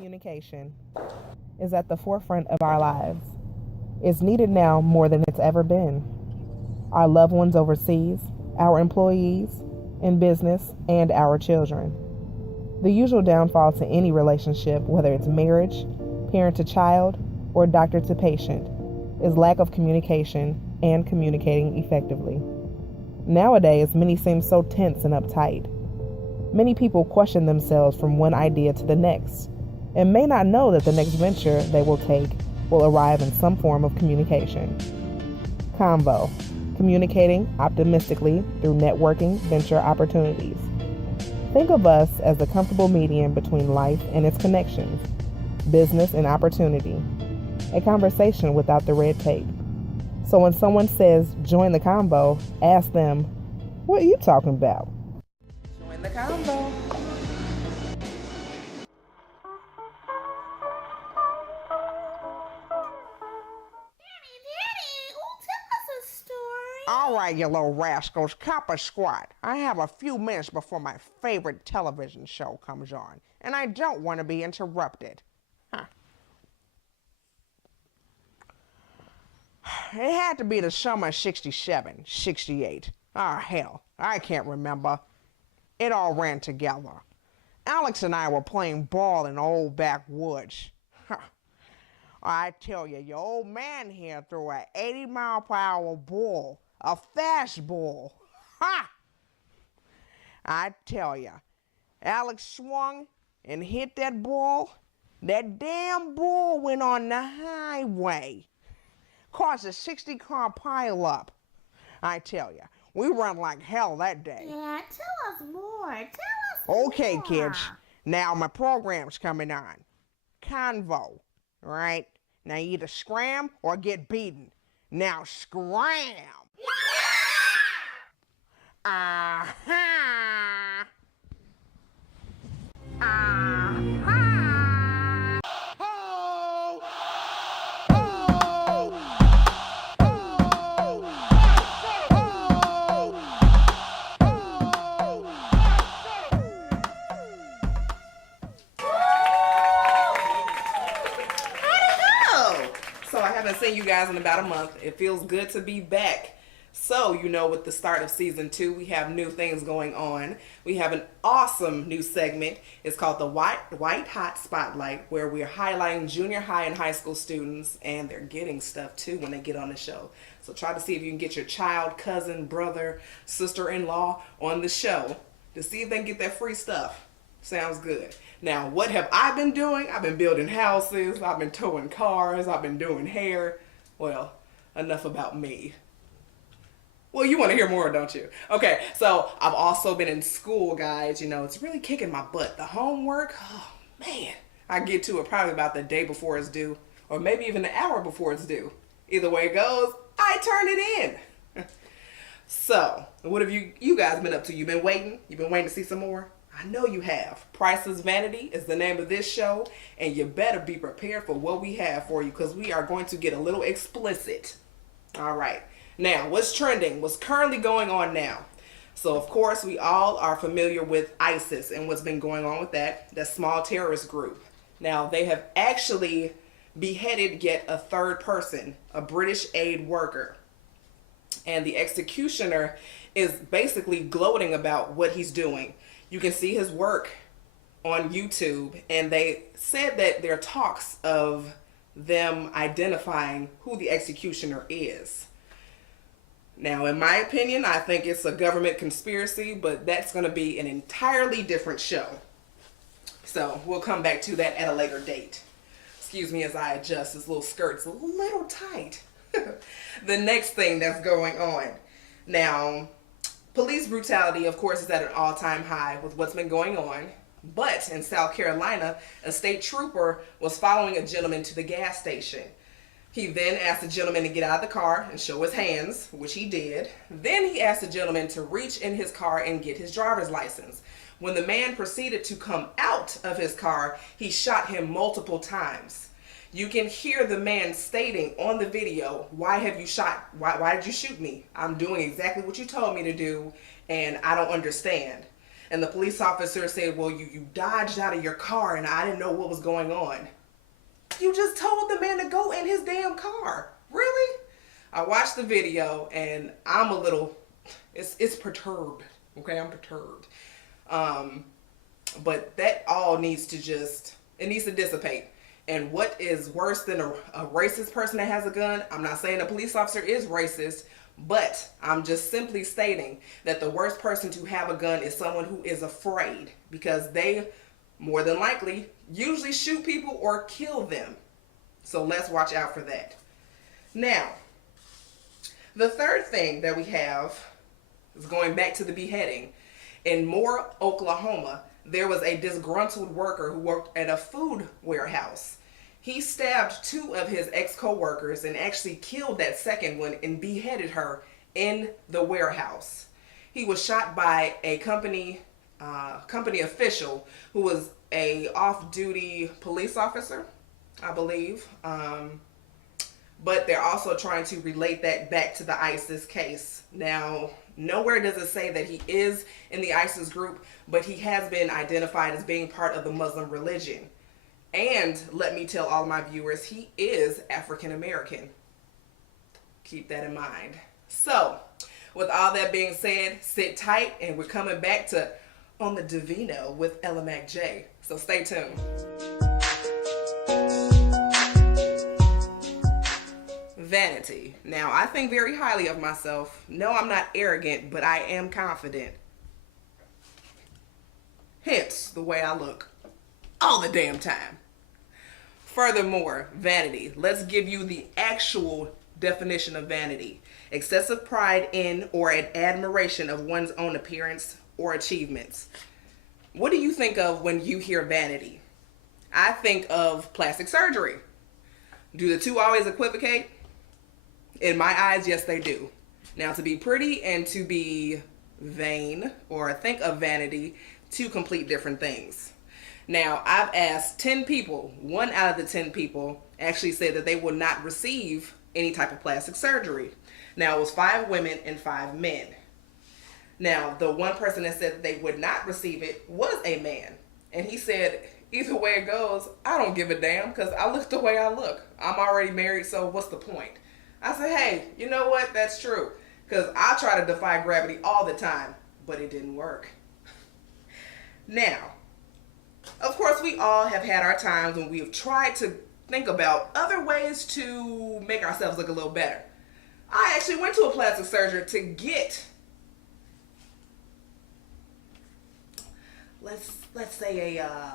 Communication is at the forefront of our lives. It's needed now more than it's ever been. Our loved ones overseas, our employees in business, and our children. The usual downfall to any relationship, whether it's marriage, parent to child, or doctor to patient, is lack of communication and communicating effectively. Nowadays, many seem so tense and uptight. Many people question themselves from one idea to the next and may not know that the next venture they will take will arrive in some form of communication. C.O.N.V.O. Communicating optimistically through networking venture opportunities. Think of us as the comfortable median between life and its connections, business and opportunity, a conversation without the red tape. So when someone says, join the convo, ask them, what are you talking about? Join the convo. All right, you little rascals, cop a squat. I have a few minutes before my favorite television show comes on, and I don't want to be interrupted. It had to be the summer of 67, 68. Ah, hell, I can't remember. It all ran together. Alex and I were playing ball in the old backwoods. I tell you, your old man here threw a 80-mile-per-hour ball, a fastball. Ha! I tell you, Alex swung and hit that ball. That damn ball went on the highway. Caused a 60-car pileup. I tell you, we run like hell that day. Yeah, tell us more. Tell us more. Okay, kids. Now my program's coming on. C.O.N.V.O. Right? Now you either scram or get beaten. Now scram! Aha! Aha! Ho! Ho! Ho! So I haven't seen you guys in about a month. It feels good to be back. So, with the start of season 2, we have new things going on. We have an awesome new segment. It's called the White Hot Spotlight, where we're highlighting junior high and high school students, and they're getting stuff too when they get on the show. So try to see if you can get your child, cousin, brother, sister-in-law on the show to see if they can get that free stuff. Sounds good. Now, what have I been doing? I've been building houses. I've been towing cars. I've been doing hair. Well, enough about me. Well, you want to hear more, don't you? Okay, so I've also been in school, guys. It's really kicking my butt. The homework, oh, man. I get to it probably about the day before it's due, or maybe even the hour before it's due. Either way it goes, I turn it in. So, what have you guys been up to? You been waiting? You been waiting to see some more? I know you have. Priceless Vanity is the name of this show, and you better be prepared for what we have for you, because we are going to get a little explicit. All right. Now, what's trending? What's currently going on now? So, of course, we all are familiar with ISIS and what's been going on with that small terrorist group. Now, they have actually beheaded yet a third person, a British aid worker. And the executioner is basically gloating about what he's doing. You can see his work on YouTube, and they said that there are talks of them identifying who the executioner is. Now, in my opinion, I think it's a government conspiracy, but that's going to be an entirely different show. So we'll come back to that at a later date. Excuse me as I adjust. This little skirt's a little tight. The next thing that's going on. Now, police brutality, of course, is at an all-time high with what's been going on. But in South Carolina, a state trooper was following a gentleman to the gas station. He then asked the gentleman to get out of the car and show his hands, which he did. Then he asked the gentleman to reach in his car and get his driver's license. When the man proceeded to come out of his car, he shot him multiple times. You can hear the man stating on the video, why did you shoot me? I'm doing exactly what you told me to do, and I don't understand. And the police officer said, well, you dodged out of your car and I didn't know what was going on. You just told the man to go in his damn car. Really? I watched the video and I'm a little, it's perturbed. Okay, I'm perturbed. But that all needs to it needs to dissipate. And what is worse than a racist person that has a gun? I'm not saying a police officer is racist, but I'm just simply stating that the worst person to have a gun is someone who is afraid, because they more than likely usually shoot people or kill them. So let's watch out for that. Now, the third thing that we have is going back to the beheading. In Moore, Oklahoma, there was a disgruntled worker who worked at a food warehouse. He stabbed 2 of his ex-co-workers and actually killed that second one and beheaded her in the warehouse. He was shot by a company official who was a off-duty police officer, I believe. But they're also trying to relate that back to the ISIS case. Now, nowhere does it say that he is in the ISIS group, but he has been identified as being part of the Muslim religion. And let me tell all my viewers, he is African American. Keep that in mind. So, with all that being said, sit tight, and we're coming back to On the Divino with Ella Mac J. So stay tuned. Vanity. Now, I think very highly of myself. No, I'm not arrogant, but I am confident. Hence the way I look all the damn time. Furthermore, vanity. Let's give you the actual definition of vanity. Excessive pride in or an admiration of one's own appearance or achievements. What do you think of when you hear vanity? I think of plastic surgery. Do the two always equivocate? In my eyes, yes, they do. Now, to be pretty and to be vain or think of vanity, two complete different things. Now, I've asked 10 people. 1 out of the 10 people actually said that they would not receive any type of plastic surgery. Now, it was 5 women and 5 men. Now, the one person that said that they would not receive it was a man. And he said, either way it goes, I don't give a damn because I look the way I look. I'm already married, so what's the point? I said, hey, you know what? That's true. Because I try to defy gravity all the time, but it didn't work. Now, of course, we all have had our times when we've tried to think about other ways to make ourselves look a little better. I actually went to a plastic surgeon to get, let's say I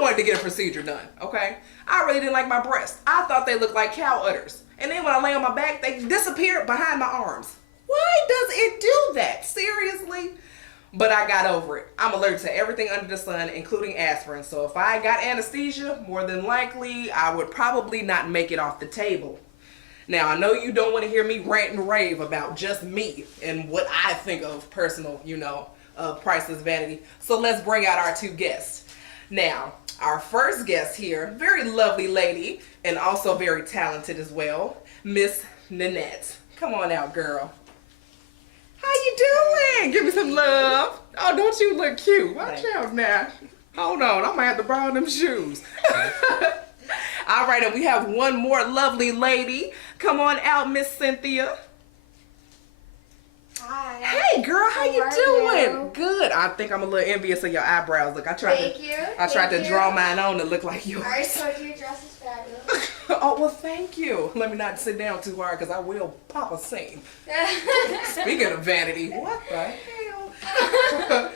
wanted to get a procedure done, okay? I really didn't like my breasts. I thought they looked like cow udders. And then when I lay on my back, they disappeared behind my arms. Why does it do that? Seriously? But I got over it. I'm allergic to everything under the sun, including aspirin. So if I got anesthesia, more than likely, I would probably not make it off the table. Now, I know you don't want to hear me rant and rave about just me and what I think of personal, Priceless Vanity. So let's bring out our 2 guests. Now, our first guest here, very lovely lady and also very talented as well, Miss Nanette. Come on out, girl. How you doing? Give me some love. Oh, don't you look cute? Watch out now. Hold on, I'm gonna have to borrow them shoes. All right, and we have one more lovely lady. Come on out, Miss Cynthia. Hi. Hey, girl, how you are doing? you? Good. I think I'm a little envious of your eyebrows. Look, I tried to draw mine on to look like yours. I already told you your dress is fabulous. Oh, well, thank you. Let me not sit down too hard because I will pop a scene. Speaking of vanity, what the hell?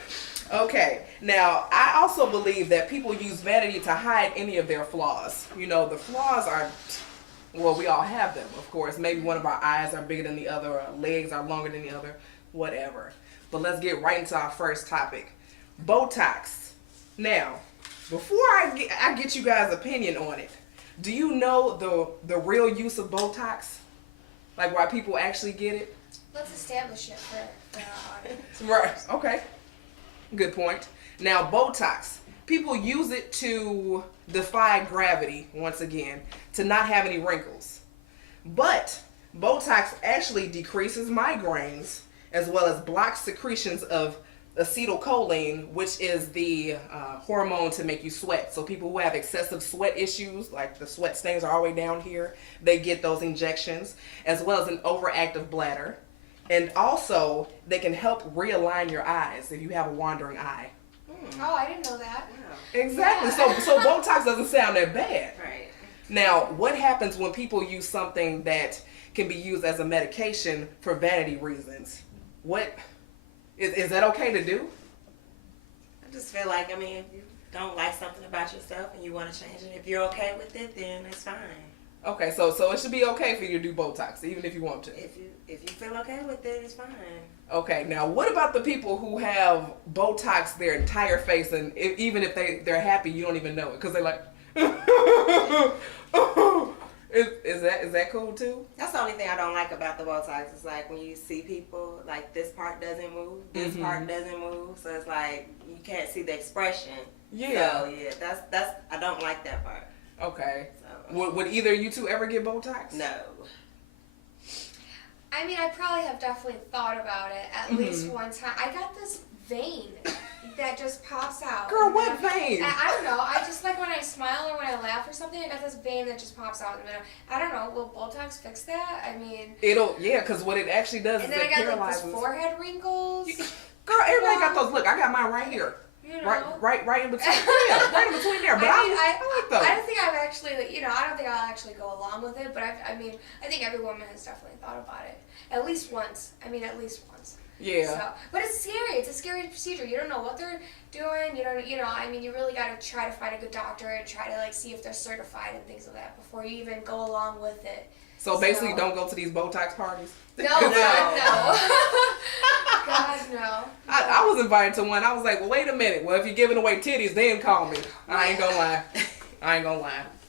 Okay, now, I also believe that people use vanity to hide any of their flaws. The flaws are, well, we all have them, of course. Maybe one of our eyes are bigger than the other, or our legs are longer than the other, whatever. But let's get right into our first topic, Botox. Now, before I get you guys' opinion on it, do you know the real use of Botox? Like why people actually get it? Let's establish it for our audience. Right, okay. Good point. Now, Botox. People use it to defy gravity, once again, to not have any wrinkles. But Botox actually decreases migraines as well as blocks secretions of acetylcholine, which is the hormone to make you sweat. So people who have excessive sweat issues, like the sweat stains are all the way down here, they get those injections, as well as an overactive bladder. And also, they can help realign your eyes if you have a wandering eye. Oh, I didn't know that. Exactly. Yeah. So Botox doesn't sound that bad. Right. Now, what happens when people use something that can be used as a medication for vanity reasons? What is that okay to do? I just feel like, I mean, if you don't like something about yourself and you want to change it, if you're okay with it, then it's fine. Okay, so it should be okay for you to do Botox, even if you want to. If you feel okay with it, it's fine. Okay, now what about the people who have Botox their entire face, and even if they're happy, you don't even know it because they're like, is that cool too? That's the only thing I don't like about the Botox. It's like when you see people, like this part doesn't move, this part doesn't move, so it's like you can't see the expression. Yeah. So yeah, that's I don't like that part. Okay. So, Would either of you two ever get Botox? no. I mean, I probably have definitely thought about it at least one time. I got this vein that just pops out. Girl, what vein? I don't know. I just like when I smile or when I laugh or something, I got this vein that just pops out in the middle. I don't know. Will Botox fix that? I mean, Because what it actually does and is then it I got paralyzes. like this forehead wrinkles. Girl, everybody got those. Look, I got mine right here. You know? Right in between. Yeah, right in between there. But I like those. I don't think I've actually, I don't think I'll actually go along with it. But I mean, I think every woman has definitely thought about it at least once. I mean, at least once. Yeah. So, but it's scary. It's a scary procedure. You don't know what they're doing. You don't. I mean, you really got to try to find a good doctor and try to like see if they're certified and things like that before you even go along with it. So basically, don't go to these Botox parties. No, God, no. God, no. I was invited to one. I was like, well, wait a minute. Well, if you're giving away titties, then call me. I ain't gonna lie.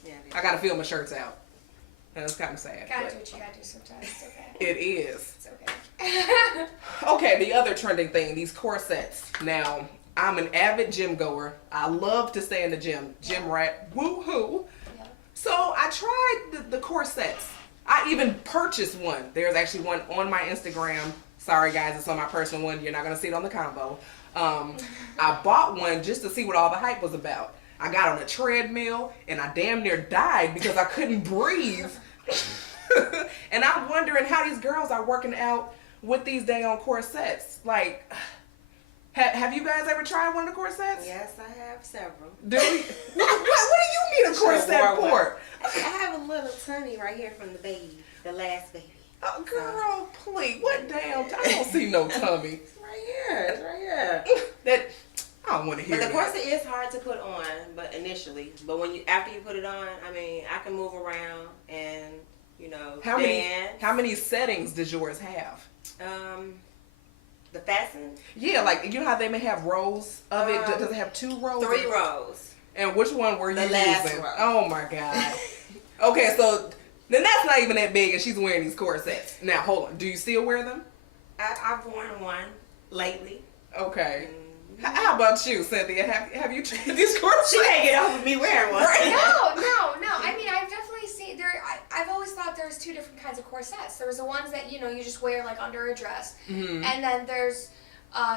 Yeah, I gotta feel my shirts out. That's kind of sad. Gotta but do what you gotta do sometimes. It's okay. it is. It's okay. Okay, the other trending thing, these corsets. Now, I'm an avid gym goer. I love to stay in the gym. Gym rat, woo-hoo. Yeah. So I tried the corsets. I even purchased one. There's actually one on my Instagram. Sorry guys, it's on my personal one. You're not gonna see it on the combo. I bought one just to see what all the hype was about. I got on a treadmill and I damn near died because I couldn't breathe. And I'm wondering how these girls are working out with these dang on corsets. Like, have you guys ever tried one of the corsets? Yes, I have several. Do we? What do you need a corset for? I have a little tummy right here from the baby, the last baby. Oh, girl, please. What damn? I don't see no tummy. It's right here. It's right here. That I don't want to hear. But the that. corset is hard to put on, but initially. But after you put it on, I mean, I can move around and How many settings does yours have? The fasten. Yeah, like you know how they may have rows of it. Does it have 2 rows? 3 rows. And which one were you The last using? row. Oh my god. Okay, so then that's not even that big, and she's wearing these corsets. Now hold on. Do you still wear them? I've worn one lately. Okay. How about you, Cynthia? Have you tried these corsets? She can't get over me wearing one. No. I mean, I've definitely seen there. I've always thought there's 2 different kinds of corsets. There was the ones that you just wear like under a dress, and then there's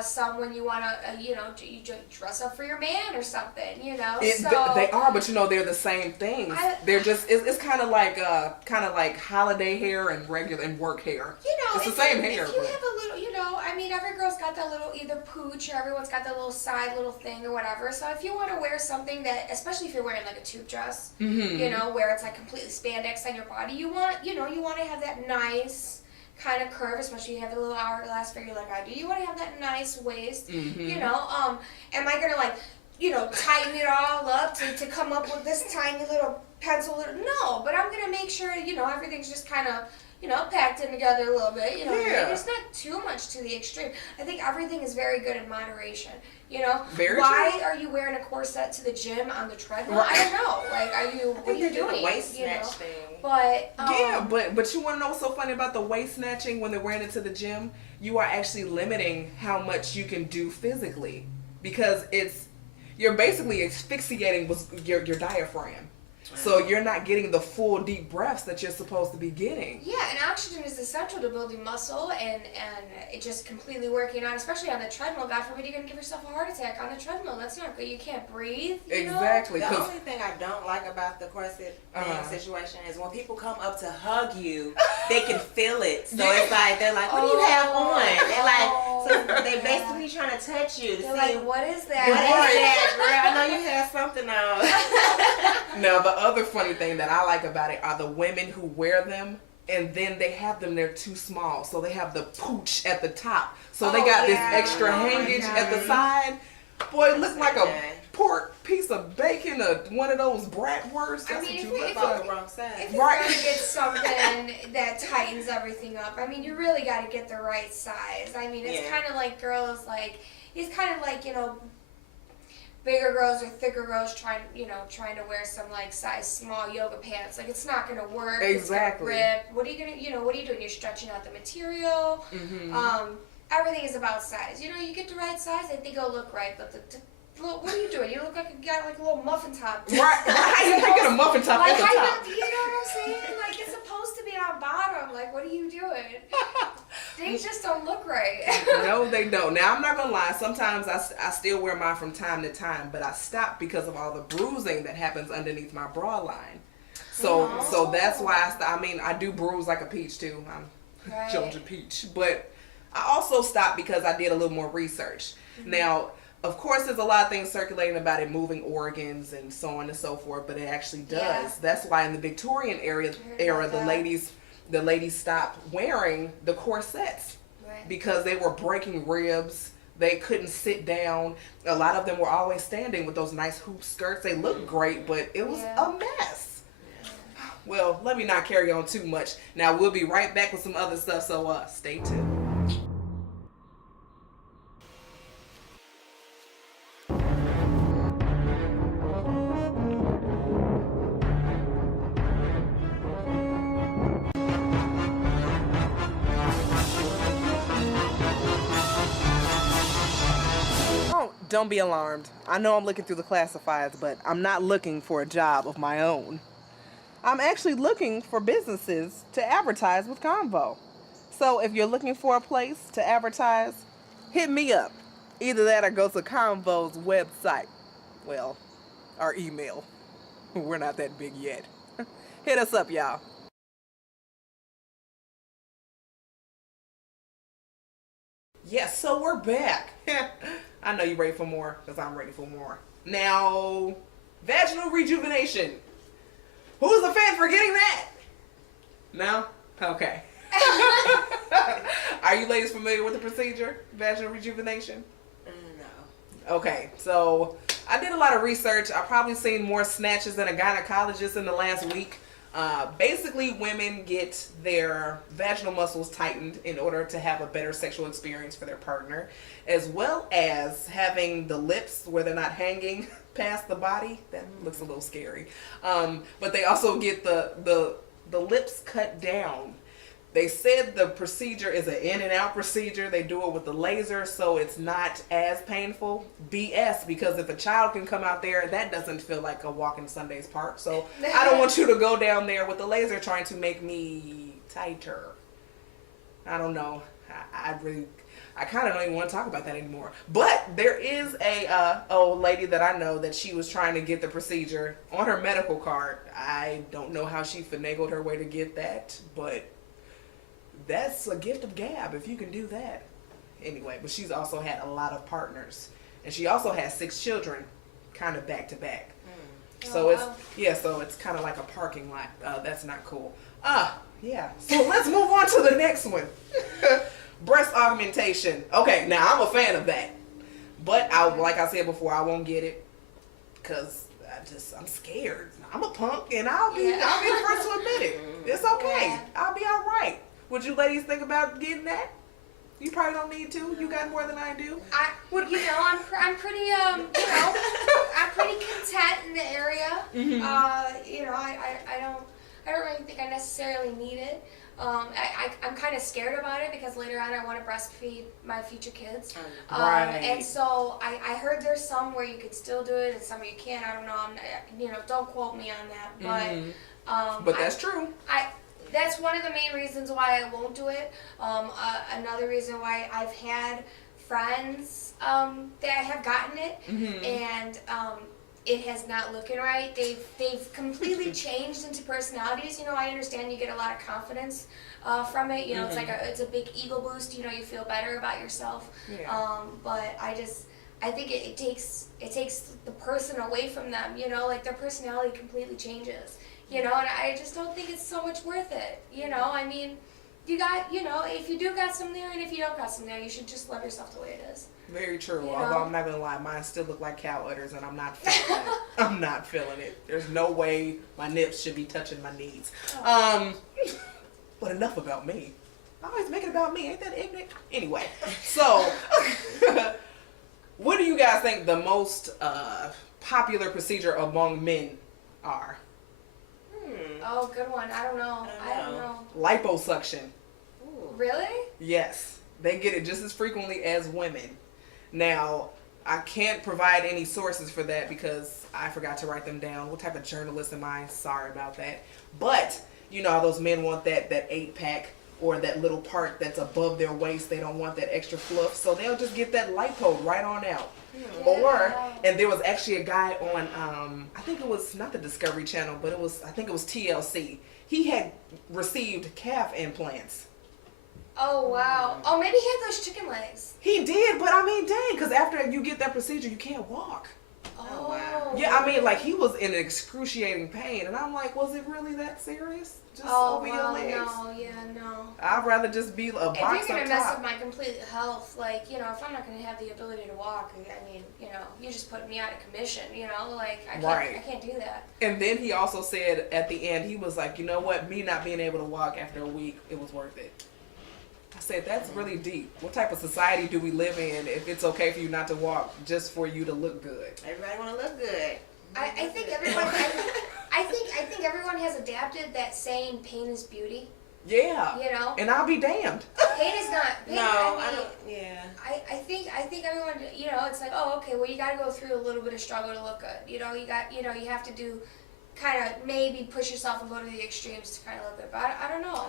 some when you want to you dress up for your man or something. They are, but they're the same things. They're just it's kind of like holiday hair and regular and work hair. It's the same hair. If you have a little, I mean, every girl's got that little either pooch or everyone's got that little side little thing or whatever. So if you want to wear something that, especially if you're wearing like a tube dress, where it's like completely spandex on your body, you want to have that nice kind of curve, especially if you have a little hourglass figure like I do. You want to have that nice waist, am I going to tighten it all up to come up with this tiny little pencil? No, but I'm going to make sure, everything's just kind of, packed in together a little bit, It's not too much to the extreme. I think everything is very good in moderation, Why are you wearing a corset to the gym on the treadmill? Right. I don't know. What are you doing? The waist snatch thing. But but you want to know what's so funny about the waist snatching when they're wearing it to the gym? You are actually limiting how much you can do physically because you're basically asphyxiating with your diaphragm. So you're not getting the full deep breaths that you're supposed to be getting. Yeah, and oxygen is essential to building muscle and it just completely working out, especially on the treadmill. God forbid you're going to give yourself a heart attack on the treadmill. That's not good. You can't breathe. Exactly. The only thing I don't like about the corset situation is when people come up to hug you, they can feel it. So it's like, they're like, what do you have on? They're like, so they basically trying to touch you to They're see like, what is that? what is that, girl? I know you have something on. Now, the other funny thing that I like about it are the women who wear them and then they have them, they're too small. So they have the pooch at the top. So they got this extra hangage at the side. Boy, it looks like a pork piece of bacon, one of those bratwursts. That's I mean, what you look if like. The wrong side. If you're going to get something that tightens everything up, I mean, you really got to get the right size. I mean, it's kind of like girls, like, it's kind of like, bigger girls or thicker girls trying to wear some like size small yoga pants. Like, it's not going to work. Exactly. It's gonna rip. What are you going to, what are you doing? You're stretching out the material. Everything is about size. You get the right size, I think it'll look right, but what are you doing? You look like you got like a little muffin top. Right. How you picking a muffin top like, at the top? You know what I'm saying? Like, it's supposed to be on bottom. Like, what are you doing? They just don't look right. No, they don't. Now, I'm not going to lie. Sometimes I still wear mine from time to time, but I stop because of all the bruising that happens underneath my bra line. So that's why I do bruise like a peach, too. I'm Georgia peach. But I also stopped because I did a little more research. Now, of course, there's a lot of things circulating about it moving organs and so on and so forth, but it actually does. Yeah. That's why in the Victorian era, the ladies stopped wearing the corsets because they were breaking ribs. They couldn't sit down. A lot of them were always standing with those nice hoop skirts. They looked great, but it was a mess. Well, let me not carry on too much. Now, we'll be right back with some other stuff, so stay tuned. Don't be alarmed. I know I'm looking through the classifieds, but I'm not looking for a job of my own. I'm actually looking for businesses to advertise with C.O.N.V.O. So if you're looking for a place to advertise, hit me up. Either that or go to C.O.N.V.O's website. Well, our email. We're not that big yet. Hit us up, y'all. Yes, so we're back. I know you're ready for more, because I'm ready for more. Now, vaginal rejuvenation. Who's the fan for getting that? No? Okay. Are you ladies familiar with the procedure, vaginal rejuvenation? No. Okay, so I did a lot of research. I've probably seen more snatches than a gynecologist in the last week. Basically, women get their vaginal muscles tightened in order to have a better sexual experience for their partner, as well as having the lips where they're not hanging past the body. That looks a little scary. But they also get the lips cut down. They said the procedure is an in and out procedure. They do it with the laser, so it's not as painful. BS, because if a child can come out there, that doesn't feel like a walk in Sunday's Park. So I don't want you to go down there with the laser trying to make me tighter. I don't know. I kind of don't even want to talk about that anymore. But there is a old lady that I know that she was trying to get the procedure on her medical card. I don't know how she finagled her way to get that, but that's a gift of gab if you can do that. Anyway, but she's also had a lot of partners, and she also has 6 children, kind of back to back. So it's kind of like a parking lot. That's not cool. Yeah. So let's move on to the next one. Breast augmentation. Okay, now I'm a fan of that, but like I said before, I won't get it because I'm scared. I'm a punk, and I'll be the first to admit it. It's okay. Yeah. I'll be all right. Would you ladies think about getting that? You probably don't need to. You got more than I do. I'm pretty I'm pretty content in the area. I don't really think I necessarily need it. I'm kind of scared about it because later on I want to breastfeed my future kids. Right. And so I heard there's some where you could still do it and some you can't. I don't know. Don't quote me on that. But that's true. That's one of the main reasons why I won't do it. Another reason why I've had friends that have gotten it, and it has not looking right. They've completely changed into personalities. I understand you get a lot of confidence from it. It's like it's a big ego boost. You feel better about yourself. Yeah. But I think it takes the person away from them. Like their personality completely changes. And I just don't think it's so much worth it. I mean, you got, if you do got some there and if you don't got some there, you should just love yourself the way it is. Very true. Although I'm not gonna lie, mine still look like cow udders, and I'm not feeling it. I'm not feeling it. There's no way my nips should be touching my knees. But enough about me. I always make it about me. Ain't that ignorant? Anyway, so what do you guys think the most popular procedure among men are? Oh, good one. I don't know. Liposuction. Ooh. Really? Yes, they get it just as frequently as women. Now, I can't provide any sources for that because I forgot to write them down. What type of journalist am I? Sorry about that. But, how those men want that 8-pack or that little part that's above their waist. They don't want that extra fluff. So they'll just get that lipo right on out. And there was actually a guy on, I think it was not the Discovery Channel, but I think it was TLC. He had received calf implants. Oh, wow. Oh, maybe he had those chicken legs. He did, but I mean, dang, because after you get that procedure, you can't walk. Oh, wow. Yeah, I mean, like, he was in excruciating pain, and I'm like, was it really that serious? Just over your legs? No. I'd rather just be a box If you're up going to mess top. with my complete health, like, if I'm not going to have the ability to walk, I mean, you just put me out of commission, like, I can't do that. And then he also said at the end, he was like, you know what, me not being able to walk after a week, it was worth it. I said, that's really deep. What type of society do we live in if it's okay for you not to walk just for you to look good? Everybody want to look good. I think everyone. I think everyone has adapted that saying "pain is beauty." Yeah. And I'll be damned. Pain is not. Pain, I don't. Yeah. I think everyone. It's like, oh, okay. Well, you got to go through a little bit of struggle to look good. You have to do, kind of maybe push yourself and go to the extremes to kind of look good. But I don't know.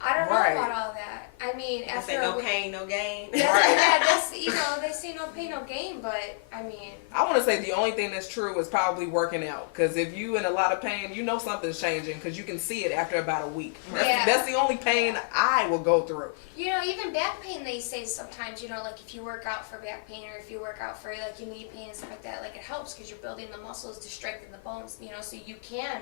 I don't know about all that. I mean, after no pain, no gain. That's they say no pain, no gain. But I mean, I want to say the only thing that's true is probably working out. Because if you in a lot of pain, something's changing because you can see it after about a week. That's the only pain I will go through. Even back pain, they say sometimes, like if you work out for back pain or if you work out for like your knee pain and stuff like that, like it helps because you're building the muscles to strengthen the bones, so you can,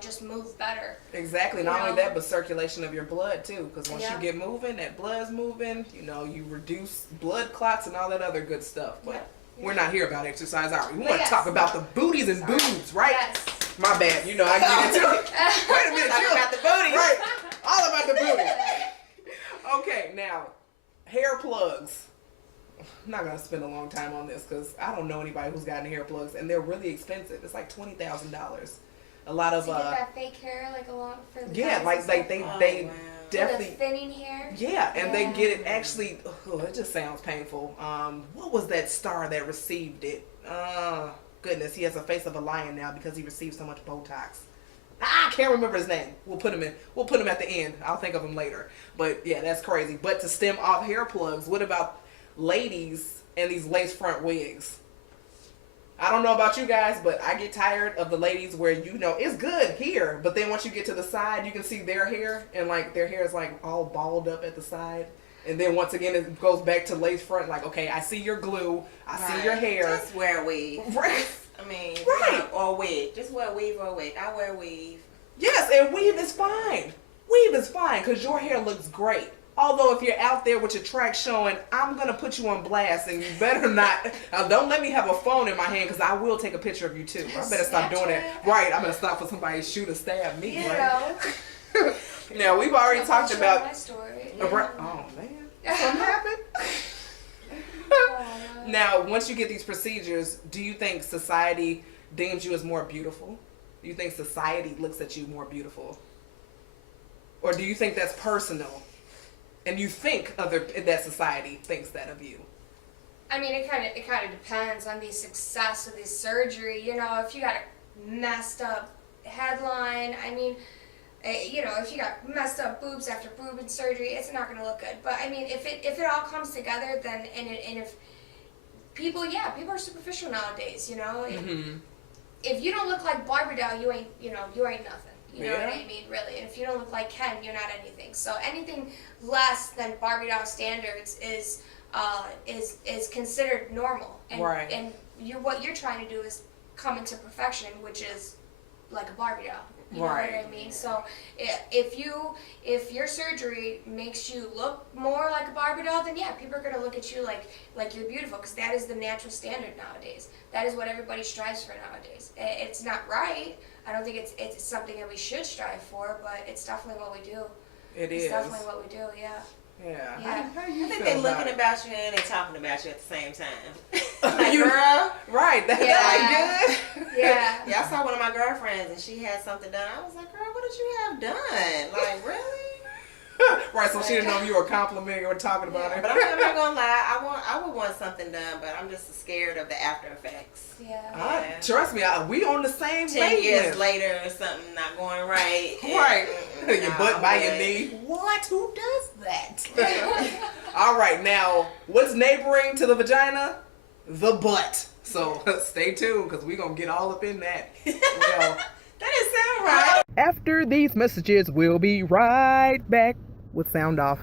just move better. Exactly. Not only that, but circulation of your blood too. Because once you get moving, that blood's moving, you reduce blood clots and all that other good stuff. But we're not here about exercise, are we? We want to talk about the booties and boobs, right? Yes. My bad. I get into it. Wait a minute. Talk about the booty. Right. All about the booty. Okay, now, hair plugs. I'm not going to spend a long time on this because I don't know anybody who's gotten hair plugs, and they're really expensive. It's like $20,000. A lot of... to get that fake hair, like, along for the yeah, like, they definitely... the thinning hair? Yeah, and they get it actually... Oh, it just sounds painful. What was that star that received it? Goodness, he has a face of a lion now because he received so much Botox. I can't remember his name. We'll put him at the end. I'll think of him later. But yeah, that's crazy. But to stem off hair plugs, what about ladies and these lace front wigs? I don't know about you guys, but I get tired of the ladies where it's good here, but then once you get to the side, you can see their hair, and like their hair is like all balled up at the side. And then once again, it goes back to lace front. Like, okay, I see your glue. I see your hair. Just wear a weave. Right. I mean, right. Or a wig. Just wear a weave or a wig. I wear a weave. Yes, and weave is fine. Weave is fine because your hair looks great. Although if you're out there with your tracks showing, I'm going to put you on blast and you better not. Don't let me have a phone in my hand because I will take a picture of you too. I better stop doing that. Right, I'm going to stop for somebody to shoot or stab me. Right? Now, we've already talked about... my story. Oh, man. Something happened? Now, once you get these procedures, do you think society deems you as more beautiful? Do you think society looks at you more beautiful? Or do you think that's personal? And you think that society thinks that of you? I mean, it kind of depends on the success of this surgery. You know, if you got a messed up headline, I mean, you know, if you got messed up boobs after boob and surgery, it's not going to look good. But I mean, if it all comes together, then and if people are superficial nowadays. You know, if you don't look like Barbie doll, you ain't nothing. You know what I mean, really. And if you don't look like Ken, you're not anything. So anything less than Barbie doll standards is considered normal. And, right. And what you're trying to do is come into perfection, which is like a Barbie doll. You know what I mean? So if your surgery makes you look more like a Barbie doll, then yeah, people are gonna look at you like you're beautiful, because that is the natural standard nowadays. That is what everybody strives for nowadays. It's not right. I don't think it's something that we should strive for, but it's definitely what we do. It's definitely what we do. Yeah. Yeah. I think they're looking about you and they're talking about you at the same time. Like, girl. Right. That ain't good. Yeah. Yeah, I saw one of my girlfriends and she had something done. I was like, girl, what did you have done? Like, really? Right, so she didn't know if you were complimenting or talking about it. But I'm not gonna lie, I would want something done, but I'm just scared of the after effects. Yeah. Trust me, we on the same 10 years later, something not going right. Right. Your butt by your knee. What? Who does that? All right, now, what's neighboring to the vagina? The butt. So stay tuned, because we're going to get all up in that. Well, that didn't sound right. After these messages, we'll be right back with sound off.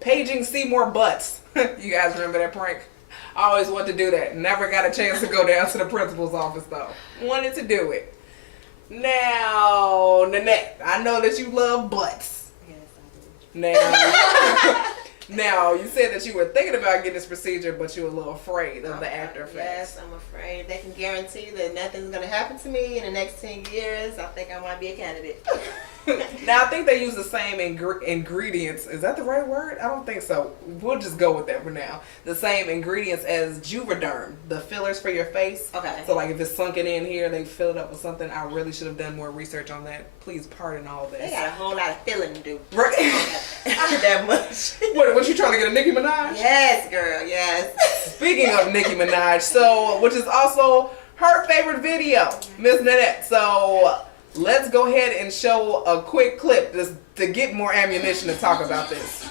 Paging Seymour Butts. You guys remember that prank? I always wanted to do that. Never got a chance to go down to the principal's office, though. Wanted to do it. Now, Nanette, I know that you love butts. Yes, I do. Now, you said that you were thinking about getting this procedure, but you were a little afraid of the after effects. Yes, I'm afraid. They can guarantee that nothing's going to happen to me in the next 10 years. I think I might be a candidate. Now, I think they use the same ingredients. Is that the right word? I don't think so. We'll just go with that for now. The same ingredients as Juvederm, the fillers for your face. Okay. So, like, if it's sunken in here, they fill it up with something. I really should have done more research on that. Please pardon all this. They got a whole lot of filling to do. Right. That much. What you trying to get a Nicki Minaj? Yes, girl, yes. Speaking of Nicki Minaj, so, which is also her favorite video, Miss Nanette. So, let's go ahead and show a quick clip just to get more ammunition to talk about this.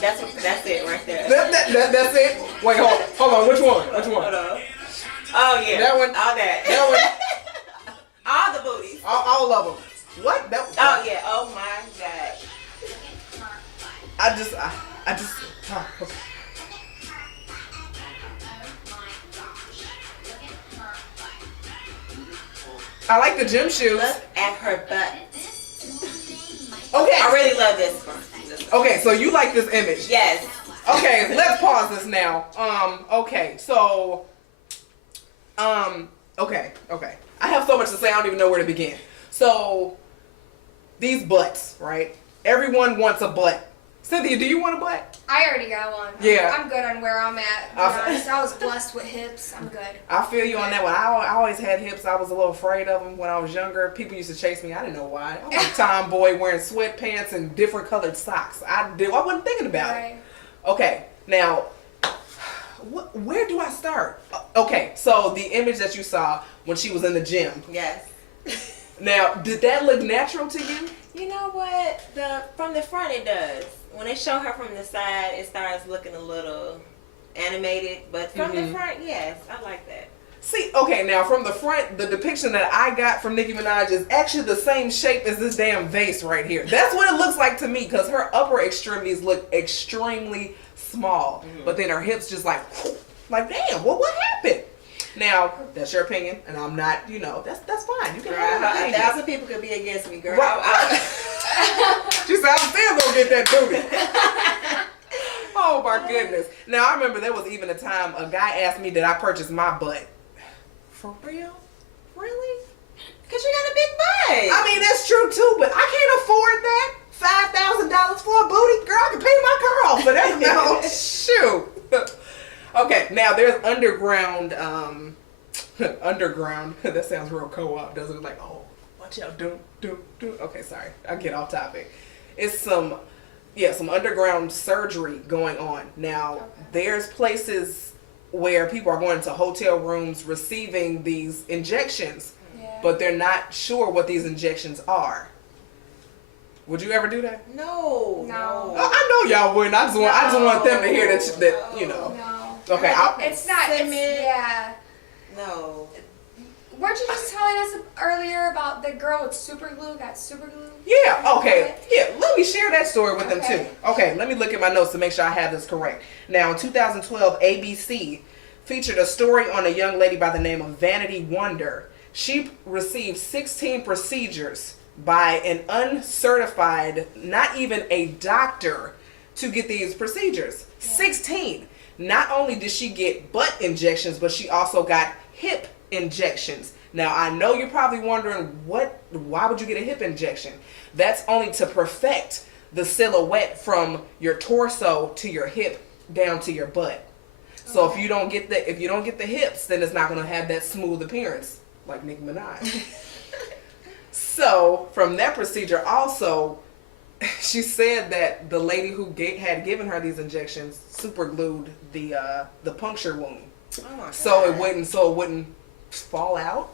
That's it right there. That's it? Wait, hold on. Which one? Hold on. Oh, yeah. That one? All that. That one? All the booties. All of them. What? Oh, yeah. Oh, my God. I just, okay. I like the gym shoes. Look at her butt. Okay. I really love this one. Okay, so you like this image? Yes. Okay, let's pause this now. Okay, so, okay. I have so much to say, I don't even know where to begin. So, these butts, right? Everyone wants a butt. Cynthia, do you want a butt? I already got one. Yeah. I'm good on where I'm at. I was blessed with hips. I'm good. I feel you on that one. I always had hips. I was a little afraid of them when I was younger. People used to chase me. I didn't know why. I was a tomboy wearing sweatpants and different colored socks. I wasn't thinking about it. Okay, now, where do I start? Okay, so the image that you saw when she was in the gym. Yes. Now, did that look natural to you? You know what? From the front it does. When they show her from the side, it starts looking a little animated. But from the front, yes, I like that. See, okay, now from the front, the depiction that I got from Nicki Minaj is actually the same shape as this damn vase right here. That's what it looks like to me, because her upper extremities look extremely small. But then her hips just like damn, well, what happened? Now, that's your opinion, and I'm not, that's fine. You can have an opinion. 1,000 people could be against me, girl. Right. She said, I'm still gonna get that booty. Oh my goodness. Now, I remember there was even a time a guy asked me, did I purchase my butt? For real? Really? Because you got a big butt. I mean, that's true too, but I can't afford that. $5,000 for a booty? Girl, I can pay my car off for that. No, shoot. Okay, now there's underground underground. That sounds real co-op, doesn't it? Like, oh, watch out, do. Okay, sorry, I get off topic. It's some underground surgery going on now. There's places where people are going to hotel rooms receiving these injections, but they're not sure what these injections are. Would you ever do that? No. I know y'all wouldn't. I just want them to hear that you know. No. Okay. It's not. Yeah. No. Weren't you just telling us earlier about the girl with super glue got super glue? Yeah, okay. Yeah, let me share that story with them too. Okay, let me look at my notes to make sure I have this correct. Now, in 2012, ABC featured a story on a young lady by the name of Vanity Wonder. She received 16 procedures by an uncertified, not even a doctor, to get these procedures. 16. Not only did she get butt injections, but she also got hip injections. Now, I know you're probably wondering, why would you get a hip injection? That's only to perfect the silhouette from your torso to your hip down to your butt. So if you don't get the hips, then it's not going to have that smooth appearance like Nicki Minaj. So from that procedure also, she said that the lady who had given her these injections super glued the puncture wound. Oh my God. So it wouldn't fall out.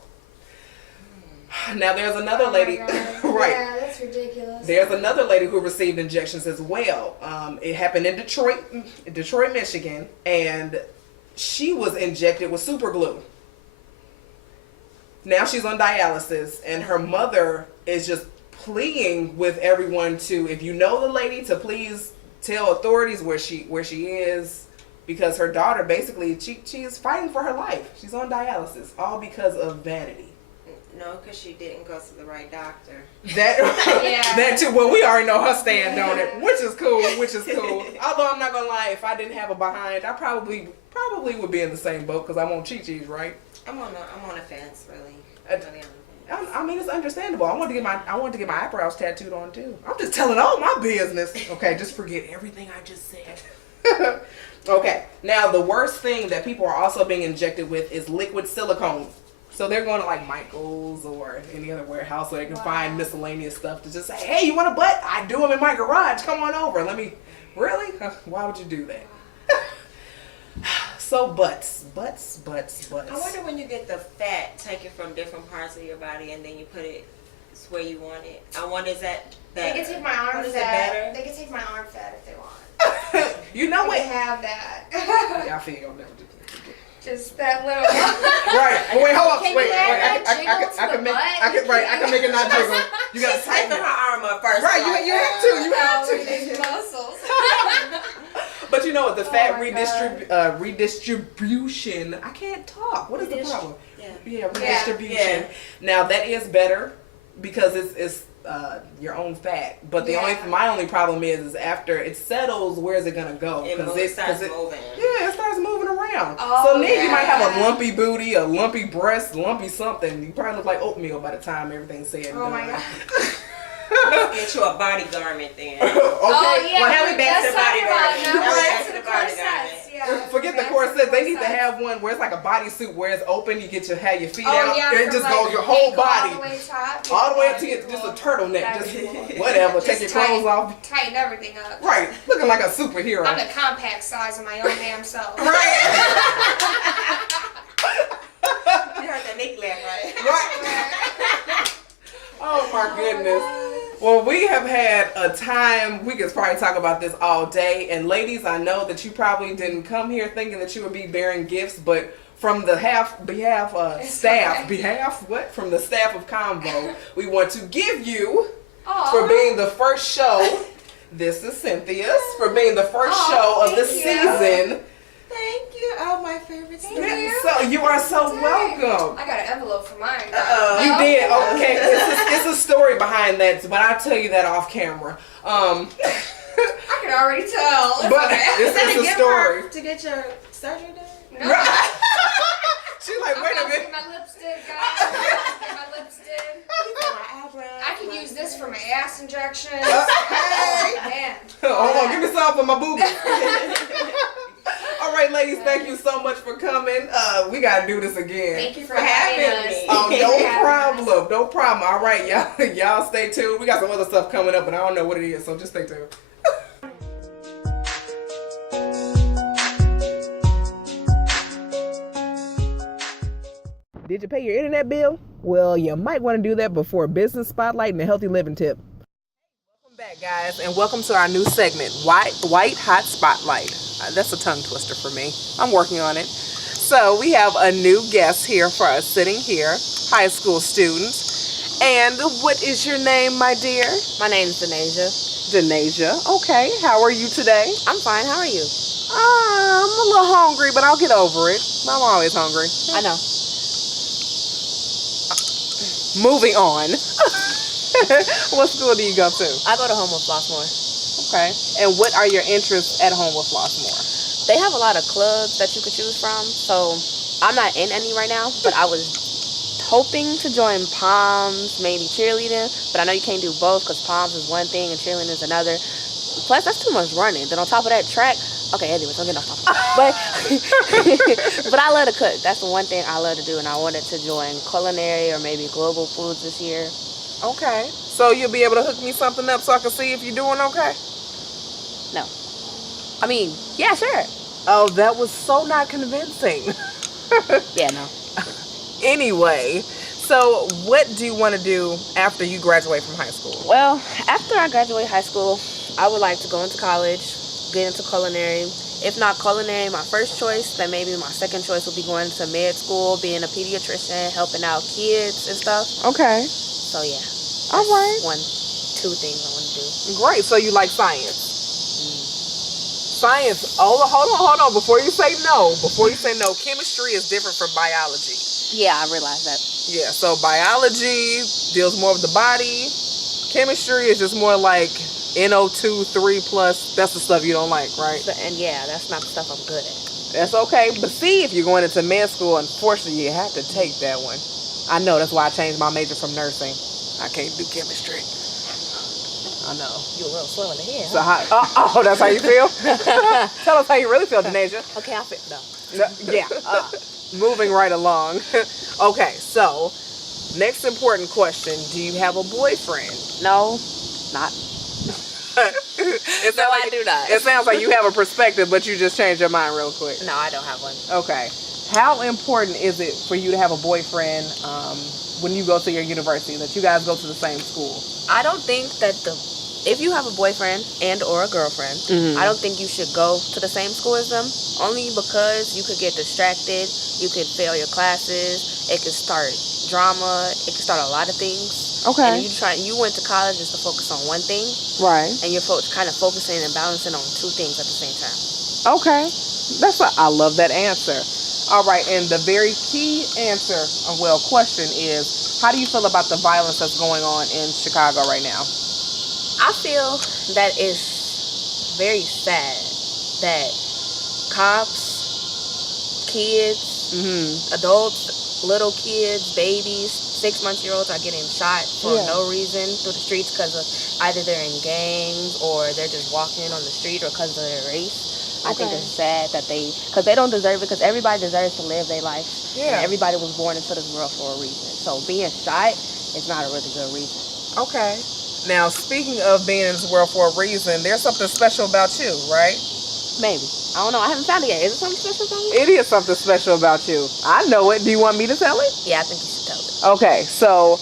Now there's another lady, right? Yeah, that's ridiculous. There's another lady who received injections as well. It happened in Detroit, Michigan, and she was injected with super glue. Now she's on dialysis, and her mother is just pleading with everyone to, if you know the lady, to please tell authorities where she is, because her daughter basically she is fighting for her life. She's on dialysis, all because of vanity. No, because she didn't go to the right doctor. That too. Well, we already know her stand on it, which is cool. Although I'm not gonna lie, if I didn't have a behind, I probably would be in the same boat because I'm on Chi-Chi's, right? I'm on a fence, really. I mean, it's understandable. I wanted to get my eyebrows tattooed on too. I'm just telling all my business. Okay, just forget everything I just said. Okay, now the worst thing that people are also being injected with is liquid silicone. So they're going to like Michael's or any other warehouse where they can find miscellaneous stuff to just say, hey, you want a butt? I do them in my garage. Come on over. Really? Why would you do that? So butts. I wonder when you get the fat taken from different parts of your body and then you put it where you want it. I wonder, is that better? They can take my arm Is it fat. better? They can take my arm fat if they want. You know what? They have that. Yeah, I feel you'll never do that. Just that little. Right. But wait, hold on. Can Wait. you add that jiggle to the butt? I can make it not jiggle. You gotta tighten Lifting it. her arm up first. Right. You have to. You have to. These muscles. But you know what? The fat my redistribution. I can't talk. What is the problem? Yeah, redistribution. Yeah. Now that is better because it's your own fat. But my only problem is after it settles, where's it gonna go? It starts moving. Yeah, it starts moving around. Oh, So then you might have a lumpy booty, a lumpy breast, lumpy something. You probably look like oatmeal by the time everything's said and done. Oh my God. Get you a body garment then. Okay. Oh yeah. Well, now we back to Let's the body talk about garment. now. Now we Back back to to the the body corsets. garment. Yeah. Forget the corsets. They need to have one where it's like a bodysuit where it's open. You get have your feet Oh, out, yeah, and it from, just like, goes your whole ankle body, all the way top. all the way Yeah, up to your, that'd just be a cool. turtleneck, That'd just be cool. whatever. Just Take your clothes off. Tighten everything up. Right, looking like a superhero. I'm the compact size of my own damn self. Right. You heard that Nick laugh, right? Right. Oh my goodness. Well, we have had a time, we could probably talk about this all day. And ladies, I know that you probably didn't come here thinking that you would be bearing gifts, but from the From the staff of C.O.N.V.O, we want to give you, for being the first show, this is Cynthia's, for being the first show of the season. Thank you. Oh, my favorite stuff. Yeah, so you are so welcome. I got an envelope for mine. You did. Okay, it's a story behind that, but I'll tell you that off camera. I can already tell. But Is that it's a gift story. to get your surgery done? No. She's like, wait a I'm minute. about to get my lipstick, guys. Get my lipstick. My eyebrows. I can use this for my ass injections. Hey. Man. Hold on, give me some for my boobies. All right, ladies, thank you so much for coming. We gotta do this again. Thank you for having us. Oh, no problem. No problem. All right, y'all stay tuned. We got some other stuff coming up, and I don't know what it is, so just stay tuned. Did you pay your internet bill? Well, you might want to do that before Business Spotlight and a Healthy Living Tip. Welcome back, guys, and welcome to our new segment, White Hot Spotlight. That's a tongue twister for me. I'm working on it. So we have a new guest here for us sitting here, high school students. And what is your name, my dear? My name's Denasia. Denasia. Okay. How are you today? I'm fine. How are you? I'm a little hungry, but I'll get over it. I'm always hungry. I know. Moving on. What school do you go to? I go to Home with Flossmoor. Okay. And what are your interests at Home with Flossmoor? They have a lot of clubs that you could choose from. So I'm not in any right now, but I was hoping to join Palms, maybe cheerleading. But I know you can't do both because Palms is one thing and cheerleading is another. Plus, that's too much running. Then on top of that, track. Okay, anyways, I'm getting off topic. But I love to cook. That's the one thing I love to do, and I wanted to join culinary or maybe global foods this year. Okay. So you'll be able to hook me something up so I can see if you're doing okay? No. I mean, yeah, sure. Oh, that was so not convincing. Yeah, no. Anyway, so what do you want to do after you graduate from high school? Well, after I graduate high school, I would like to go into college, get into culinary. If not culinary, my first choice, then maybe my second choice would be going to med school, being a pediatrician, helping out kids and stuff. Okay. So yeah. All right. Two things I want to do. Great. So you like science? Science. Hold on. Before you say no, chemistry is different from biology. Yeah, I realize that. Yeah. So biology deals more with the body. Chemistry is just more like NO2, 3+. That's the stuff you don't like, right? And yeah, that's not the stuff I'm good at. That's okay. But see, if you're going into med school, unfortunately, you have to take that one. I know. That's why I changed my major from nursing. I can't do chemistry. I know. You're a little slow in the head. So how, that's how you feel? Tell us how you really feel, Denasia. Okay, I feel Yeah. Moving right along. Okay, so next important question: do you have a boyfriend? No, not. I do not. It sounds like you have a perspective, but you just changed your mind real quick. No, I don't have one. Okay. How important is it for you to have a boyfriend when you go to your university, that you guys go to the same school? I don't think that if you have a boyfriend and or a girlfriend, I don't think you should go to the same school as them. Only because you could get distracted, you could fail your classes, it could start drama, it could start a lot of things. Okay. And you went to college just to focus on one thing. Right. And you're kind of focusing and balancing on two things at the same time. Okay. I love that answer. All right, and the very key question is, how do you feel about the violence that's going on in Chicago right now? I feel that it's very sad that cops, kids, adults, little kids, babies, 6-month-olds are getting shot for no reason through the streets because of either they're in gangs or they're just walking on the street or because of their race. I think it's sad that because they don't deserve it, because everybody deserves to live their life. Yeah. And everybody was born into this world for a reason. So being shot is not a really good reason. Okay. Now, speaking of being in this world for a reason, there's something special about you, right? Maybe. I don't know. I haven't found it yet. Is it something special about me? It is something special about you. I know it. Do you want me to tell it? Yeah, I think you should tell it. Okay. So,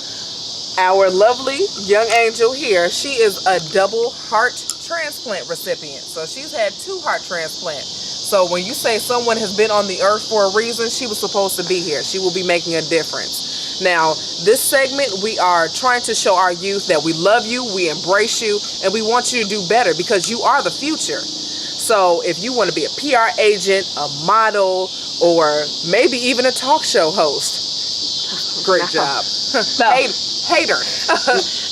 our lovely young angel here, she is a double heart transplant recipient. So she's had 2 heart transplants. So when you say someone has been on the earth for a reason, she was supposed to be here. She will be making a difference. Now, this segment, we are trying to show our youth that we love you, we embrace you, and we want you to do better because you are the future. So if you want to be a PR agent, a model, or maybe even a talk show host, great job. Hater.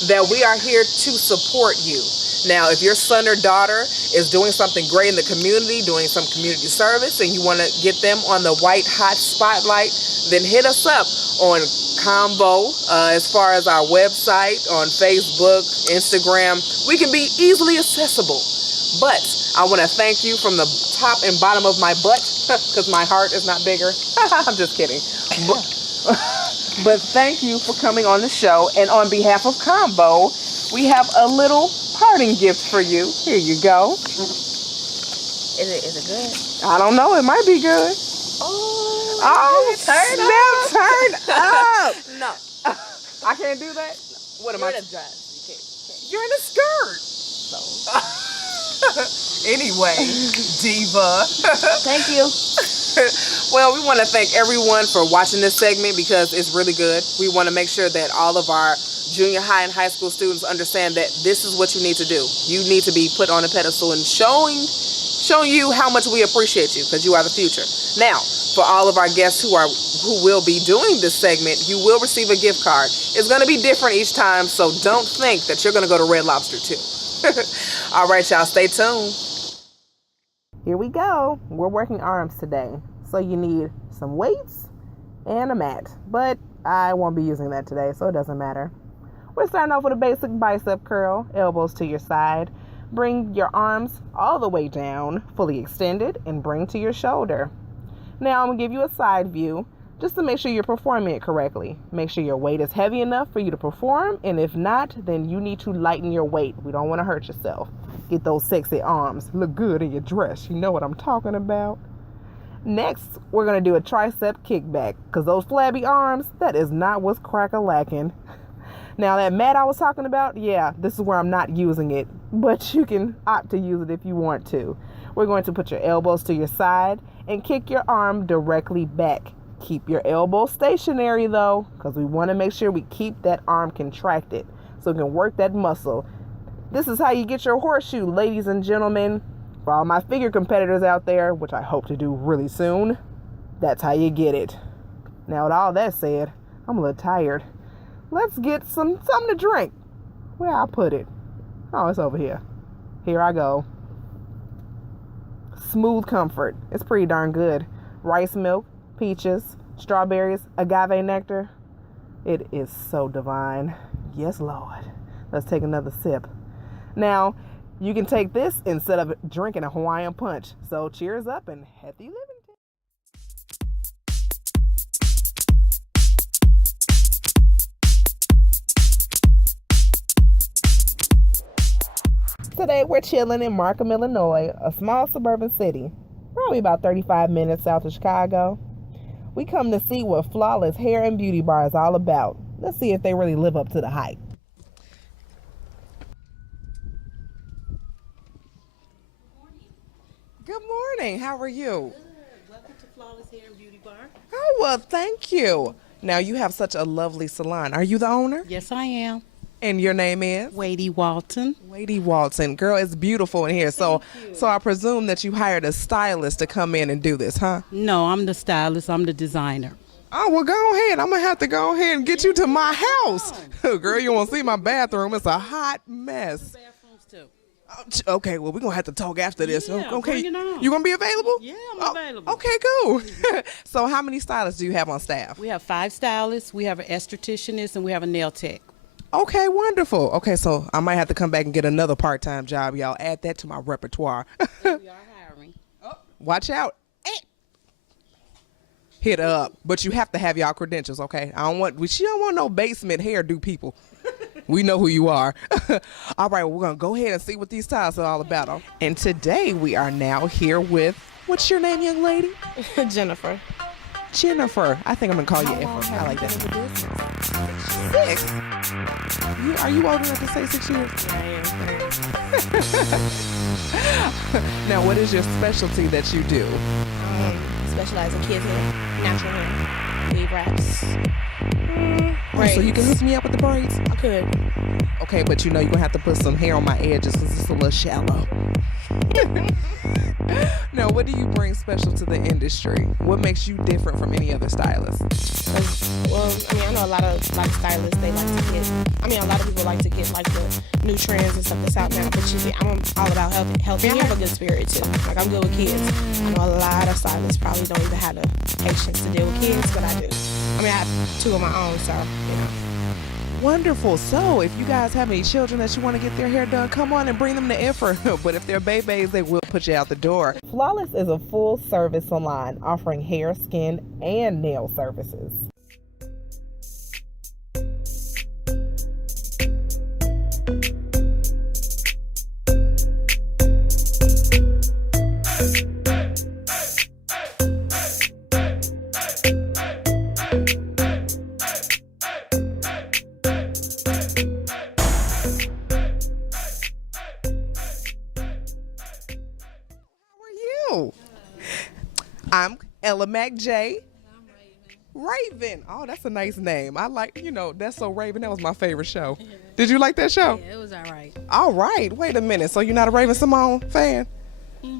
That we are here to support you. Now, if your son or daughter is doing something great in the community, doing some community service, and you want to get them on the White Hot Spotlight, then hit us up on C.O.N.V.O. As far as our website, on Facebook, Instagram. We can be easily accessible. But I want to thank you from the top and bottom of my butt, because my heart is not bigger. I'm just kidding. But thank you for coming on the show. And on behalf of C.O.N.V.O, we have a little parting gift for you. Here you go. Is it good? I don't know. It might be good. Oh, turn up. No. I can't do that? What am You're I? in a dress. You're in a skirt. Anyway, diva. Thank you. Well, we want to thank everyone for watching this segment because it's really good. We want to make sure that all of our junior high and high school students understand that this is what you need to do. You need to be put on a pedestal and showing you how much we appreciate you because you are the future. Now, for all of our guests who will be doing this segment, you will receive a gift card. It's going to be different each time, so don't think that you're going to go to Red Lobster too. All right, y'all, stay tuned. Here we go. We're working arms today. So you need some weights and a mat. But I won't be using that today, so it doesn't matter. We're starting off with a basic bicep curl, elbows to your side. Bring your arms all the way down, fully extended, and bring to your shoulder. Now I'm going to give you a side view just to make sure you're performing it correctly. Make sure your weight is heavy enough for you to perform, and if not, then you need to lighten your weight. We don't want to hurt yourself. Get those sexy arms. Look good in your dress. You know what I'm talking about. Next, we're going to do a tricep kickback because those flabby arms, that is not what's crack-a-lacking. Now, that mat I was talking about, yeah, this is where I'm not using it, but you can opt to use it if you want to. We're going to put your elbows to your side and kick your arm directly back. Keep your elbow stationary, though, because we want to make sure we keep that arm contracted so we can work that muscle. This is how you get your horseshoe, ladies and gentlemen. For all my figure competitors out there, which I hope to do really soon, that's how you get it. Now, with all that said, I'm a little tired. Let's get something to drink. Where I put it? Oh, it's over here. Here I go. Smooth Comfort. It's pretty darn good. Rice milk, peaches, strawberries, agave nectar. It is so divine. Yes, Lord. Let's take another sip. Now, you can take this instead of drinking a Hawaiian punch. So cheers up and happy living. Today we're chilling in Markham, Illinois, a small suburban city, probably about 35 minutes south of Chicago. We come to see what Flawless Hair and Beauty Bar is all about. Let's see if they really live up to the hype. Good morning. How are you? Good. Welcome to Flawless Hair and Beauty Bar. Oh, well, thank you. Now, you have such a lovely salon. Are you the owner? Yes, I am. And your name is? Wadey Walton. Wadey Walton. Girl, it's beautiful in here. So I presume that you hired a stylist to come in and do this, huh? No, I'm the stylist. I'm the designer. Oh, well, go ahead. I'm going to have to go ahead and get you to my house. Girl, you won't see my bathroom. It's a hot mess. Bathrooms too. Oh, okay, well, we're going to have to talk after this. Yeah, okay. bring it on. You going to be available? Yeah, I'm available. Okay, cool. So how many stylists do you have on staff? We have 5 stylists. We have an estheticianist and we have a nail tech. Okay, wonderful. Okay, so I might have to come back and get another part-time job, y'all. Add that to my repertoire. We are hiring. Watch out. Hit her up. But you have to have y'all credentials, okay? She don't want no basement hairdo people. We know who you are. All right, well, we're going to go ahead and see what these styles are all about. And today we are now here with, what's your name, young lady? Jennifer. Jennifer. I think I'm going to call you Efra. I like that. 6? Are you old enough to say 6 years? Now, what is your specialty that you do? Specialize in kids hair, natural hair, wave wraps. So you can hook me up with the braids? I could. Okay, but you know you're going to have to put some hair on my edges because it's a little shallow. Now, what do you bring special to the industry? What makes you different from any other stylist? I know a lot of stylists, they like to get, a lot of people like to get like the new trends and stuff that's out now, but I'm all about health and I have a good spirit too. Like, I'm good with kids. I know a lot of stylists probably don't even have the patience to deal with kids, but I do. I have 2 of my own, so, Wonderful. So if you guys have any children that you want to get their hair done, come on and bring them to Iffer. But if they're babies, they will put you out the door. Flawless is a full-service salon offering hair, skin, and nail services. I'm Ella Mac J. Raven. Oh, that's a nice name. I like, that's so Raven. That was my favorite show. Did you like that show? Yeah, it was all right. All right. Wait a minute. So you're not a Raven Simone fan?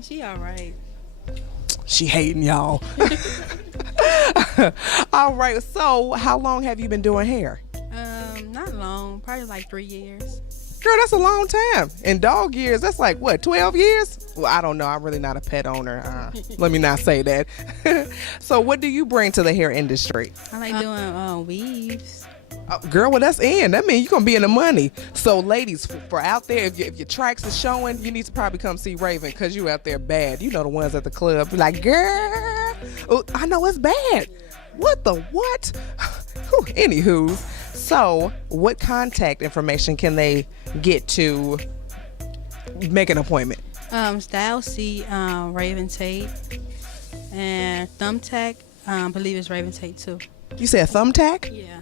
She all right. She hating y'all. All right. So how long have you been doing hair? Not long. Probably like 3 years. Girl, that's a long time. In dog years, that's like, what, 12 years? Well, I don't know. I'm really not a pet owner. Let me not say that. So what do you bring to the hair industry? I like doing weaves. Girl, well, that's in. That means you're going to be in the money. So, ladies, for out there, if your tracks is showing, you need to probably come see Raven because you out there bad. You know the ones at the club. Be like, girl, I know it's bad. What the what? Anywho, so what contact information can they get to make an appointment? Style C, Raven Tate, and Thumbtack, believe it's Raven Tate too. You said Thumbtack? Yeah.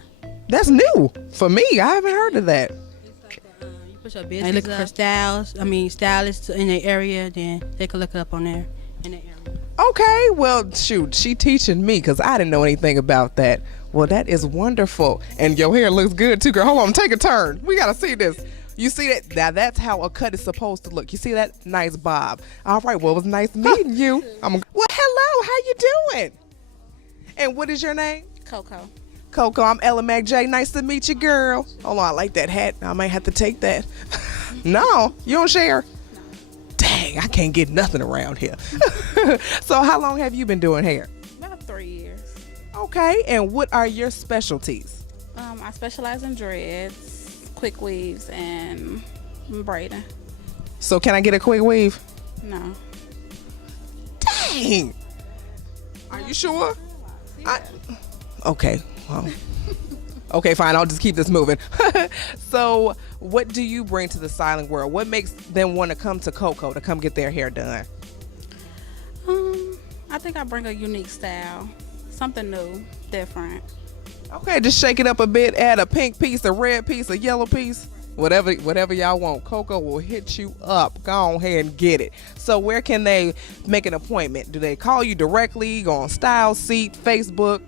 That's new for me. I haven't heard of that. It's like you put your business look for stylists in the area, then they can look it up on there in the area. Okay, well, shoot, she teaching me because I didn't know anything about that. Well, that is wonderful. And your hair looks good too, girl. Hold on, take a turn. We got to see this. You see that? Now, that's how a cut is supposed to look. You see that? Nice bob. All right, well, it was nice meeting you. Well, hello, how you doing? And what is your name? Coco. Coco, I'm Ella Mac J. Nice to meet you, girl. Hold on, I like that hat. I might have to take that. No, you don't share? Dang, I can't get nothing around here. So how long have you been doing hair? About 3 years. Okay, and what are your specialties? I specialize in dreads, quick weaves, and braiding. So can I get a quick weave? No. Dang. Are you sure? Okay, well. Okay, fine, I'll just keep this moving. So what do you bring to the styling world? What makes them want to come to Coco to come get their hair done? I think I bring a unique style, something new, different. Okay, just shake it up a bit, add a pink piece, a red piece, a yellow piece, whatever y'all want. Coco will hit you up. Go on ahead and get it. So where can they make an appointment? Do they call you directly, go on Style Seat, Facebook?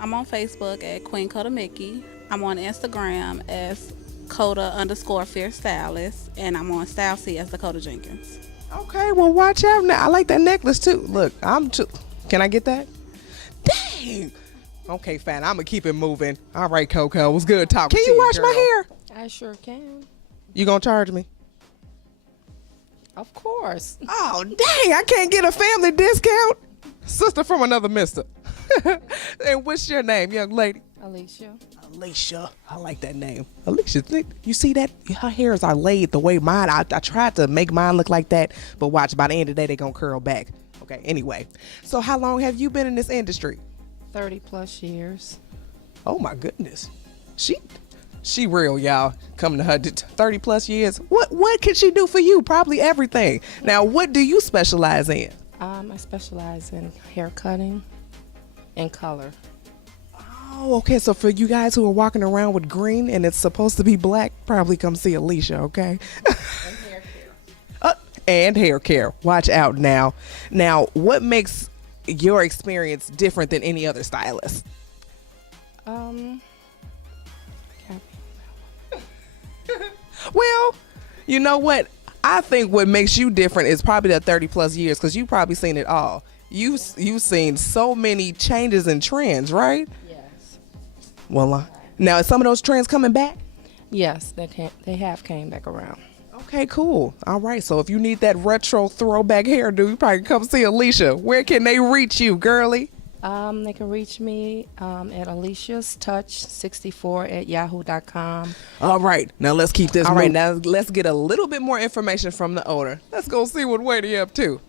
I'm on Facebook at Queen Coda Mickey. I'm on Instagram as Coda_Fierce Stylist, and I'm on Style C as Dakota Jenkins. Okay, well, watch out now. I like that necklace too. Look, can I get that? Dang. Okay, fine. I'm gonna keep it moving. All right, Coco, it was good talking to you. Can you wash my hair? I sure can. You gonna charge me? Of course. Oh, dang, I can't get a family discount. Sister from another mister. And what's your name, young lady? Alicia. Alicia. I like that name. Alicia, you see that? Her hairs are laid the way mine. I tried to make mine look like that, but watch, by the end of the day, they're going to curl back. Okay, anyway. So how long have you been in this industry? 30 plus years. Oh, my goodness. She real, y'all. Coming to her 30 plus years. What can she do for you? Probably everything. Now, what do you specialize in? I specialize in hair cutting and color. Oh, okay. So for you guys who are walking around with green and it's supposed to be black, probably come see Alicia, okay? And hair care. And hair care. Watch out now. Now, what makes your experience different than any other stylist? Well, you know what? I think what makes you different is probably that 30 plus years, because you've probably seen it all. You've seen so many changes and trends, right? Yes. Well, now is some of those trends coming back? Yes, they have came back around. Okay, cool. All right, so if you need that retro throwback hairdo, you probably come see Alicia. Where can they reach you, girly? They can reach me at Alicia's Touch 64 at yahoo.com. All right, now let's keep this moving. Now let's get a little bit more information from the owner. Let's go see what Wadey up to.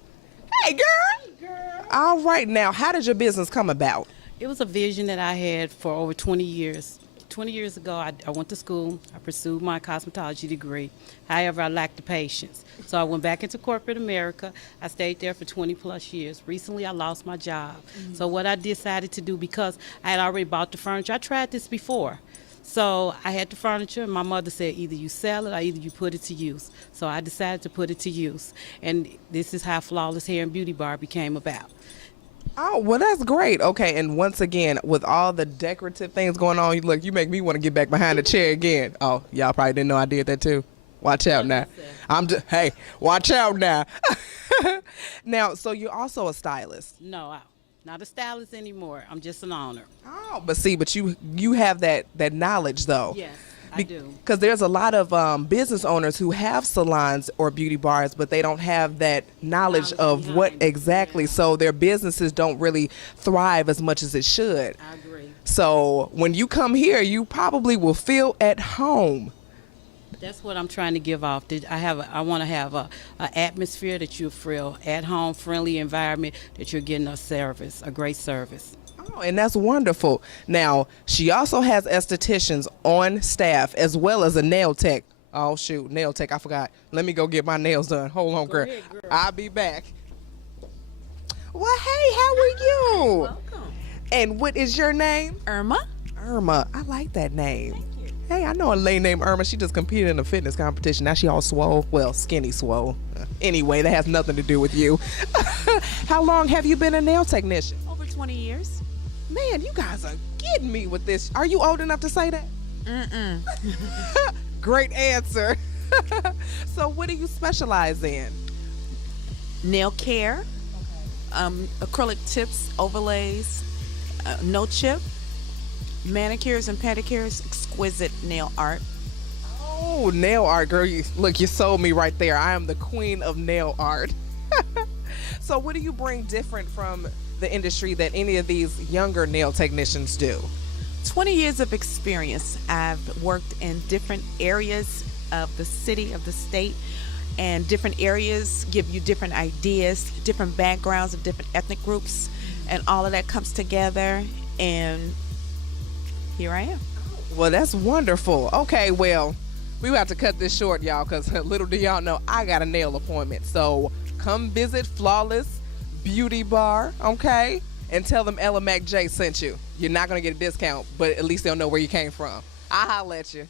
Hey, girl. All right, now how did your business come about? It was a vision that I had for over 20 years. 20 years ago, I went to school. I pursued my cosmetology degree. However, I lacked the patience. So I went back into corporate America. I stayed there for 20 plus years. Recently, I lost my job. So what I decided to do, because I had already bought the furniture, I tried this before. So I had the furniture, and my mother said either you sell it or either you put it to use. So I decided to put it to use. And this is how Flawless Hair and Beauty Bar became about. Oh, well, that's great. Okay, and once again, with all the decorative things going on, look, you make me want to get back behind the chair again. Oh, y'all probably didn't know I did that too. Watch out now. Hey, watch out now. Now, so you're also a stylist. No, I'm not a stylist anymore. I'm just an owner. Oh, but you have that knowledge though. Yes, I do. Because there's a lot of business owners who have salons or beauty bars, but they don't have that knowledge of what exactly. Yeah. So their businesses don't really thrive as much as it should. I agree. So when you come here, you probably will feel at home. That's what I'm trying to give off. I want to have a atmosphere that you feel at home, friendly environment, that you're getting a great service. Oh, and that's wonderful. Now, she also has estheticians on staff as well as a nail tech. Oh, shoot, nail tech, I forgot. Let me go get my nails done. Hold on, girl. Ahead, girl. I'll be back. Well, hey, how are you? Welcome. And what is your name? Irma. Irma. I like that name. Hey, I know a lady named Irma. She just competed in a fitness competition. Now she all swole. Well, skinny swole. Anyway, that has nothing to do with you. How long have you been a nail technician? Over 20 years. Man, you guys are getting me with this. Are you old enough to say that? Mm-mm. Great answer. So what do you specialize in? Nail care, acrylic tips, overlays, no chip, manicures and pedicures, exquisite nail art. Oh, nail art, girl. You sold me right there. I am the queen of nail art. So what do you bring different from the industry that any of these younger nail technicians do? 20 years of experience. I've worked in different areas of the city, of the state, and different areas give you different ideas, different backgrounds of different ethnic groups, and all of that comes together, and here I am. Well, that's wonderful. Okay, well, we have to cut this short, y'all, because little do y'all know, I got a nail appointment. So come visit Flawless Beauty Bar, okay? And tell them Ella Mac J sent you. You're not going to get a discount, but at least they'll know where you came from. I'll holler at you.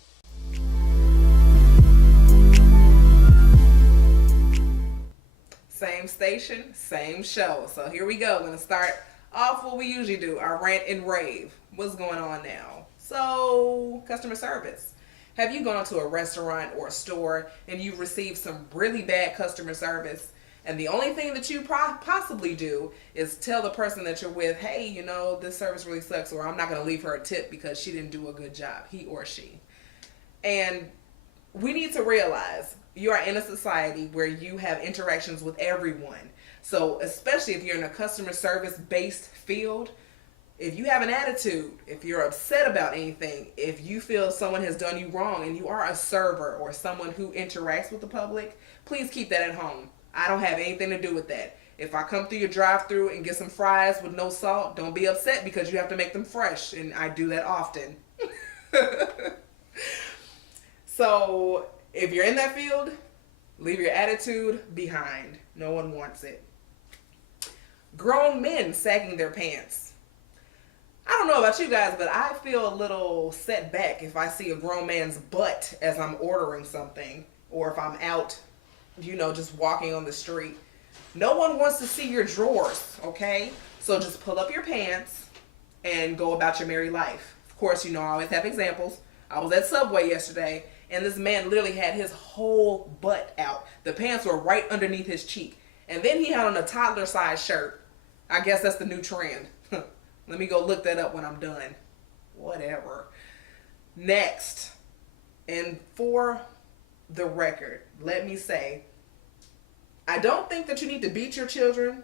Same station, same show. So here we go. We're going to start off what we usually do, our rant and rave. What's going on now? So, customer service. Have you gone to a restaurant or a store and you've received some really bad customer service? And the only thing that you possibly do is tell the person that you're with, hey, you know, this service really sucks, or I'm not going to leave her a tip because she didn't do a good job, he or she. And we need to realize you are in a society where you have interactions with everyone. So especially if you're in a customer service based field, if you have an attitude, if you're upset about anything, if you feel someone has done you wrong and you are a server or someone who interacts with the public, please keep that at home. I don't have anything to do with that. If I come through your drive-thru and get some fries with no salt, don't be upset because you have to make them fresh, and I do that often. So if you're in that field, leave your attitude behind. No one wants it. Grown men sagging their pants. I don't know about you guys, but I feel a little set back if I see a grown man's butt as I'm ordering something, or if I'm out, you know, just walking on the street. No one wants to see your drawers, okay? So just pull up your pants and go about your merry life. Of course, you know, I always have examples. I was at Subway yesterday, and this man literally had his whole butt out. The pants were right underneath his cheek. And then he had on a toddler-sized shirt. I guess that's the new trend. Let me go look that up when I'm done. Whatever. Next, and for the record, let me say, I don't think that you need to beat your children,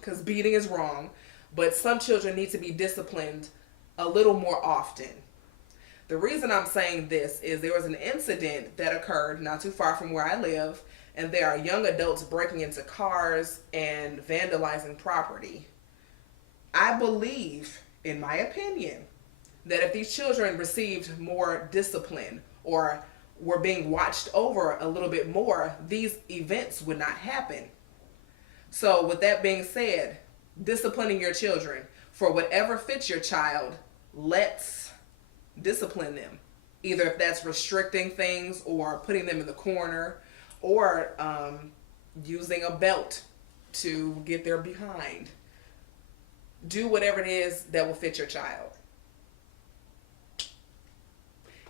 because beating is wrong. but some children need to be disciplined a little more often. The reason I'm saying this is there was an incident that occurred not too far from where I live, and there are young adults breaking into cars and vandalizing property. I believe, in my opinion, that if these children received more discipline or were being watched over a little bit more, these events would not happen. So with that being said, disciplining your children for whatever fits your child, let's discipline them. Either if that's restricting things or putting them in the corner or using a belt to get their behind. Do whatever it is that will fit your child.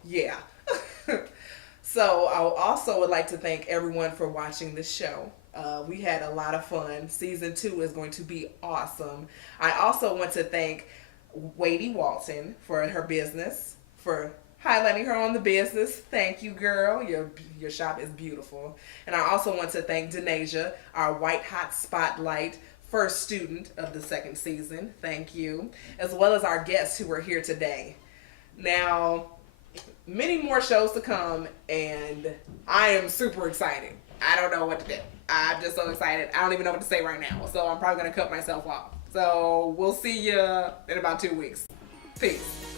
Yeah. So I also would like to thank everyone for watching this show. We had a lot of fun. Season 2 is going to be awesome. I also want to thank Wadey Walton for her business, for highlighting her on the business. Thank you, girl. Your shop is beautiful. And I also want to thank Denasia, our White Hot Spotlight first student of the second season. Thank you. As well as our guests who are here today. Now, many more shows to come, and I am super excited. I don't know what to do. I'm just so excited. I don't even know what to say right now. So I'm probably going to cut myself off. So we'll see you in about 2 weeks. Peace.